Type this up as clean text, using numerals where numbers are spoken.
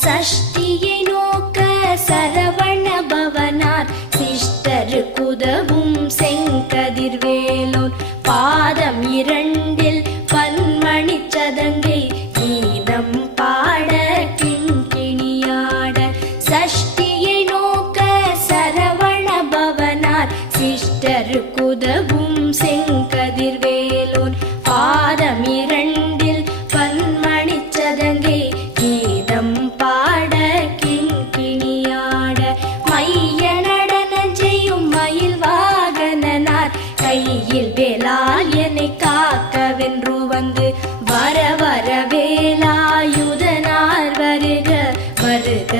சஷ்டியை நோக்க சரவண பவனார் சிஷ்டருக்குதவும் செங்கதிர்வேலோன் பாதம் இரண்டில் பன்மணி சதங்கை கீதம் பாட கிண்கிணியாட. சஷ்டியை நோக்க சரவண பவனார் சிஷ்டருக்குதவும் செங்கதிர்வேலோன் பாதம் இரண்டில் பன்மணி சதங்கை கீதம் பாட கிண்கிணியாட. மைய நடனம் செய்யும் மயில் வாகனனார் கையில் வேலால் என்னை காக்கவென்று வந்து வர வர வேலாயுதனார் வருக வருக